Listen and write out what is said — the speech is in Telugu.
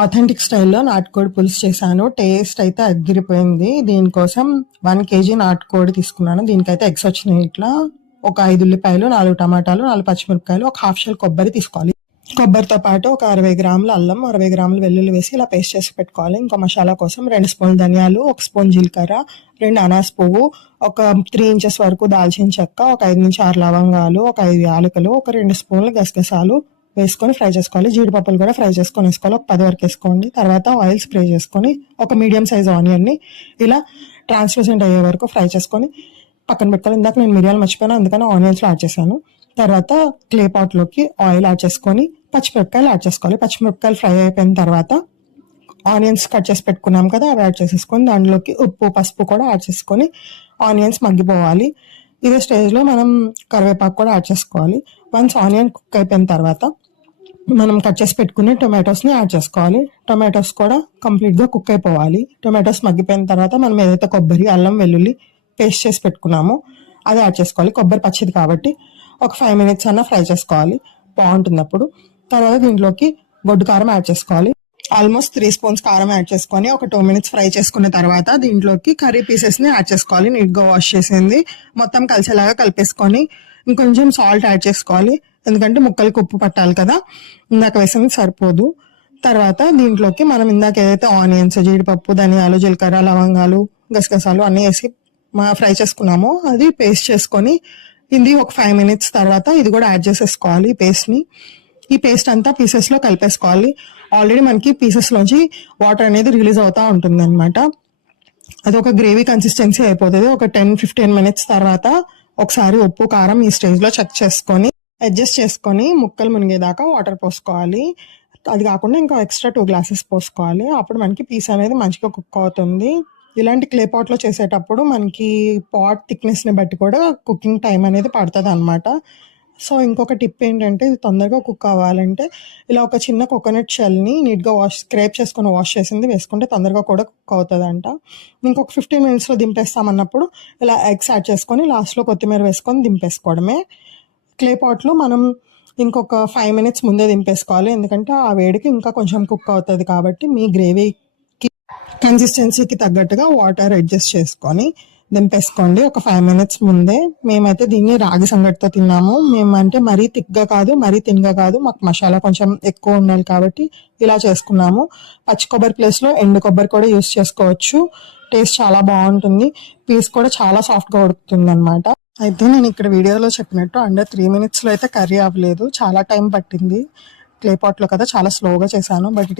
ఆథెంటిక్ స్టైల్లో నాటుకోడి పులుసు చేశాను. టేస్ట్ అయితే అద్దిరిపోయింది. దీనికోసం 1 కేజీ నాటుకోడి తీసుకున్నాను. దీనికైతే ఎగ్స్ వచ్చినాయి ఇట్లా. ఒక 5 ఉల్లిపాయలు, 4 టమాటాలు, 4 పచ్చిమిరపకాయలు, ఒక హాఫ్ షెల్ కొబ్బరి తీసుకోవాలి. కొబ్బరితో పాటు ఒక 60 గ్రాముల అల్లం, 60 గ్రాముల వెల్లుల్లి వేసి ఇలా పేస్ట్ చేసి పెట్టుకోవాలి. ఇంకా మసాలా కోసం 2 స్పూన్లు ధనియాలు, 1 స్పూన్ జీలకర్ర, 2 అనాస పువ్వు, ఒక 3 ఇంచెస్ వరకు దాల్చిన చెక్క, ఒక 5 నుంచి 6 లవంగాలు, ఒక 5 యాలకులు, ఒక 2 స్పూన్లు గసగసాలు వేసుకొని ఫ్రై చేసుకోవాలి. జీడిపప్పులు కూడా ఫ్రై చేసుకొని వేసుకోవాలి. ఒక 10 వరకు వేసుకోండి. తర్వాత ఆయిల్ స్ప్రే చేసుకొని ఒక మీడియం సైజ్ ఆనియన్ని ఇలా ట్రాన్స్లూసెంట్ అయ్యే వరకు ఫ్రై చేసుకొని పక్కన పెట్టుకోవాలి. ఇందాక నేను మిరియాలు మర్చిపోయాను, అందుకని ఆనియన్స్లో యాడ్ చేశాను. తర్వాత క్లే పాట్లోకి ఆయిల్ యాడ్ చేసుకొని పచ్చిమిరపకాయలు యాడ్ చేసుకోవాలి. పచ్చిమిరపకాయలు ఫ్రై అయిపోయిన తర్వాత ఆనియన్స్ కట్ చేసి పెట్టుకున్నాం కదా, అవి యాడ్ చేసేసుకొని దాంట్లోకి ఉప్పు, పసుపు కూడా యాడ్ చేసుకొని ఆనియన్స్ మగ్గిపోవాలి. ఇదే స్టేజ్లో మనం కరివేపాకు కూడా యాడ్ చేసుకోవాలి. వన్స్ ఆనియన్ కుక్ అయిపోయిన తర్వాత మనం కట్ చేసి పెట్టుకుని టొమాటోస్ని యాడ్ చేసుకోవాలి. టొమాటోస్ కూడా కంప్లీట్గా కుక్ అయిపోవాలి. టొమాటోస్ మగ్గిపోయిన తర్వాత మనం ఏదైతే కొబ్బరి, అల్లం, వెల్లుల్లి పేస్ట్ చేసి పెట్టుకున్నామో అది యాడ్ చేసుకోవాలి. కొబ్బరి పచ్చిది కాబట్టి ఒక 5 మినిట్స్ అన్న ఫ్రై చేసుకోవాలి, బాగుంటుంది అప్పుడు. తర్వాత దీంట్లోకి గొడ్డు కారం యాడ్ చేసుకోవాలి. ఆల్మోస్ట్ 3 స్పూన్స్ కారం యాడ్ చేసుకొని ఒక 2 మినిట్స్ ఫ్రై చేసుకున్న తర్వాత దీంట్లోకి కర్రీ పీసెస్ని యాడ్ చేసుకోవాలి. నీట్గా వాష్ చేసింది మొత్తం కలిసేలాగా కలిపేసుకొని ఇంకొంచెం సాల్ట్ యాడ్ చేసుకోవాలి, ఎందుకంటే ముక్కలకి ఉప్పు పట్టాలి కదా, ఇందాక వేసింది సరిపోదు. తర్వాత దీంట్లోకి మనం ఇందాక ఏదైతే ఆనియన్స్, జీడిపప్పు, ధనియాలు, జీలకర్ర, లవంగాలు, గసగసాలు అన్నీ వేసి ఫ్రై చేసుకున్నామో అది పేస్ట్ చేసుకొని ఇది ఒక 5 మినిట్స్ తర్వాత ఇది కూడా యాడ్ చేసేసుకోవాలి పేస్ట్ని. ఈ పేస్ట్ అంతా పీసెస్లో కలిపేసుకోవాలి. ఆల్రెడీ మనకి పీసెస్లోంచి వాటర్ అనేది రిలీజ్ అవుతూ ఉంటుంది అనమాట. అది ఒక గ్రేవీ కన్సిస్టెన్సీ అయిపోతుంది. ఒక 10-15 మినిట్స్ తర్వాత ఒకసారి ఉప్పు, కారం ఈ స్టేజ్లో చెక్ చేసుకొని అడ్జస్ట్ చేసుకొని ముక్కలు మునిగేదాకా వాటర్ పోసుకోవాలి. అది కాకుండా ఇంకా ఎక్స్ట్రా 2 గ్లాసెస్ పోసుకోవాలి. అప్పుడు మనకి పీస్ అనేది మంచిగా కుక్ అవుతుంది. ఇలాంటి క్లే పాట్లో చేసేటప్పుడు మనకి పాట్ థిక్నెస్ని బట్టి కూడా కుకింగ్ టైం అనేది పడుతుంది అనమాట. సో ఇంకొక టిప్ ఏంటంటే ఇది తొందరగా కుక్ అవ్వాలంటే ఇలా ఒక చిన్న కోకోనట్ షెల్ని నీట్గా స్క్రేప్ చేసుకొని వాష్ చేసింది వేసుకుంటే తొందరగా కూడా కుక్ అవుతుందంట. ఇంకొక 15 మినిట్స్లో దింపేస్తామన్నప్పుడు ఇలా ఎగ్స్ యాడ్ చేసుకొని లాస్ట్లో కొత్తిమీర వేసుకొని దింపేసుకోవడమే. క్లే పాట్లో మనం ఇంకొక 5 మినిట్స్ ముందే దింపేసుకోవాలి, ఎందుకంటే ఆ వేడికి ఇంకా కొంచెం కుక్ అవుతుంది కాబట్టి మీ గ్రేవీకి కన్సిస్టెన్సీకి తగ్గట్టుగా వాటర్ అడ్జస్ట్ చేసుకొని దింపేసుకోండి ఒక 5 మినిట్స్ ముందే. మేమైతే దీన్ని రాగి సంగటితో తిన్నాము. మేమంటే మరీ థిక్గా కాదు, మరీ తిన్గా కాదు, మాకు మసాలా కొంచెం ఎక్కువ ఉండాలి కాబట్టి ఇలా చేసుకున్నాము. పచ్చి కొబ్బరి ప్లేస్లో ఎండు కొబ్బరి కూడా యూస్ చేసుకోవచ్చు. టేస్ట్ చాలా బాగుంటుంది. పీస్ కూడా చాలా సాఫ్ట్గా ఉడుకుతుంది అనమాట. అయితే నేను ఇక్కడ వీడియోలో చెప్పినట్టు అండర్ 3 మినిట్స్లో అయితే కర్రీ అవ్వలేదు, చాలా టైం పట్టింది. క్లే పాట్లో కదా చాలా స్లోగా చేశాను, బట్ ఇట్ ఈస్